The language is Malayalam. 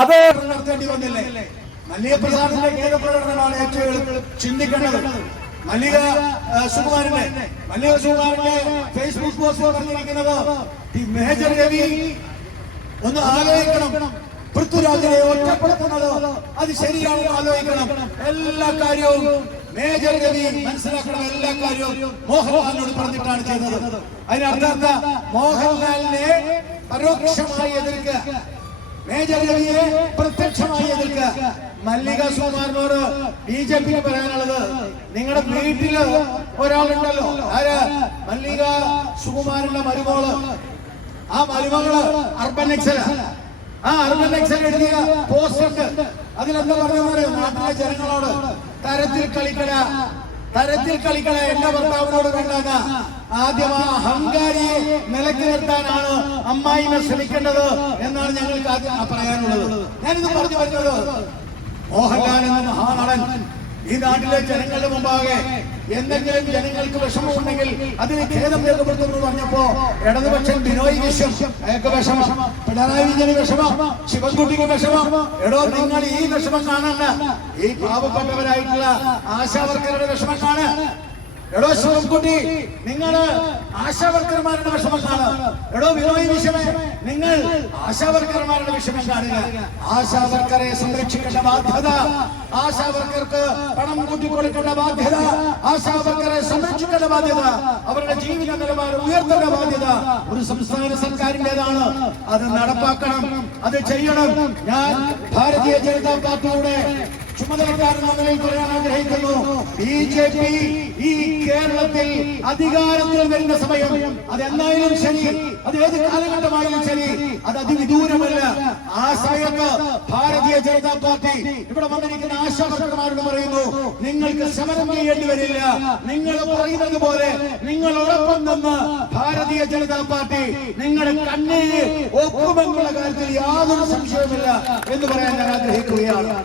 അത് നടത്തേണ്ടി വന്നില്ലേ? മല്ലിക പ്രസാദിന്റെ ഖേദപ്രകടനമാണ് ഏറ്റവും ചിന്തിക്കേണ്ടത്. മല്ലിക സുകുമാരന്റെ ഫേസ്ബുക്ക് പോസ്റ്റ് പറഞ്ഞിരിക്കുന്നത് ഈ മേജർ രവി ഒന്ന് ആലോചിക്കണം, പൃഥ്വിരാജിനെ ഒറ്റപ്പെടുത്തുന്നത് അത് ശരിയാണെന്ന് ആലോചിക്കണം. എല്ലാ കാര്യവും മേജർ രവി മനസ്സിലാക്കണം. എല്ലാ കാര്യവും മോഹൻലാലിനോട് പറഞ്ഞിട്ടാണ് ചെയ്തത്. അതിനർത്ഥം മോഹൻലാലിനെ പരോക്ഷമായി എതിർക്കുക, മേജർ രവിയെ പ്രത്യക്ഷമായി എതിർക്കുക. മല്ലിക സുകുമാരനോട് ബിജെപിക്ക് പറയാനുള്ളത്, നിങ്ങളുടെ വീട്ടില് ഒരാളുണ്ടല്ലോ, ആര്? മല്ലിക സുകുമാരന്റെ മരുമോള്. ആ മരുമകള് അർബൻ നക്സൽ. ആ അർബൻ നക്സൽ എഴുതിയ പോസ്റ്റ് ഉണ്ട്. അതിലെന്താ പറഞ്ഞത്? നാട്ടിലെ ജനങ്ങളോട് തരത്തിൽ കളിക്കല എന്റെ ഭർത്താവിനോട് വേണ്ടാന്ന. ആദ്യം ആ അഹങ്കാരിയെ നിലയ്ക്ക് നിർത്താനാണ് അമ്മായിനെ ശ്രമിക്കേണ്ടത് എന്നാണ് ഞങ്ങൾക്ക് ആദ്യം പറയാനുള്ളത്. ഞാനിത് പറഞ്ഞു വരുന്നത്, മോഹൻലാൽ എന്ന മഹാനടൻ ഈ നാട്ടിലെ ജനങ്ങളുടെ മുമ്പാകെ എന്തെങ്കിലും ജനങ്ങൾക്ക് വിഷമമുണ്ടെങ്കിൽ അതിന് ഖേദം രേഖപ്പെടുത്തുന്നു പറഞ്ഞപ്പോ ഇടതുപക്ഷം ബിനോയ് വിശ്വം അയാൾക്ക് വിഷമം, പിണറായി വിജയന് വിഷമം, ശിവൻകുട്ടിക്ക് വിഷമം. എടോ, നിങ്ങൾ ഈ വിഷമം കാണണ്ട, ഈ പാവപ്പെട്ടവരായിട്ടുള്ള ആശാവർക്കറുടെ വിഷമം കാണുക. എടോ ശിവൻകുട്ടി, നിങ്ങള് ആശാവർക്കർമാരുടെ വിഷമം കാണുക. എടോ ബിനോയ് വിശ്വമേ, നിങ്ങൾ ആശാവർക്കർമാരുടെ വിഷമം കാണുക. ആശാവർക്കറെ സംരക്ഷിക്കേണ്ട ബാധ്യത, ആശാവർക്കർക്ക് പണം കൂട്ടിക്കൊടുക്കേണ്ട ബാധ്യത, ആശാവർക്കറെ സംരക്ഷിക്കേണ്ട ബാധ്യത, അവരുടെ ജീവിത നിലവാരം ഉയർത്തേണ്ട ബാധ്യത ഒരു സംസ്ഥാന സർക്കാരിൻ്റെതാണ്. അത് നടപ്പാക്കണം, അത് ചെയ്യണം. ഞാൻ ഭാരതീയ ജനതാ പാർട്ടിയുടെ ചുമതലക്കാരൻ പറയാൻ ആഗ്രഹിക്കുന്നു, ബിജെപി ഈ കേരളത്തിൽ അധികാരത്തിൽ വരുന്ന സമയം അതെന്തായാലും ശരി, അത് ഏത് കാലഘട്ടമായാലും ശരി, അത് അതിവിദൂരമല്ല. ആ സമയത്ത് ഭാരതീയ ജനതാ പാർട്ടി ഇവിടെ വന്നിരിക്കുന്ന ആശാവർക്കർമാരോട് പറയുന്നു, നിങ്ങൾക്ക് സമരം ചെയ്യേണ്ടി വരില്ല. നിങ്ങൾ പറയുന്നത് പോലെ നിങ്ങളോടൊപ്പം നിന്ന് ഭാരതീയ ജനതാ പാർട്ടി നിങ്ങളുടെ കണ്ണീര് ഒക്കുമെന്നുള്ള കാര്യത്തിൽ യാതൊരു സംശയവുമില്ല എന്ന് പറയാൻ ഞാൻ ആഗ്രഹിക്കുകയാണ്.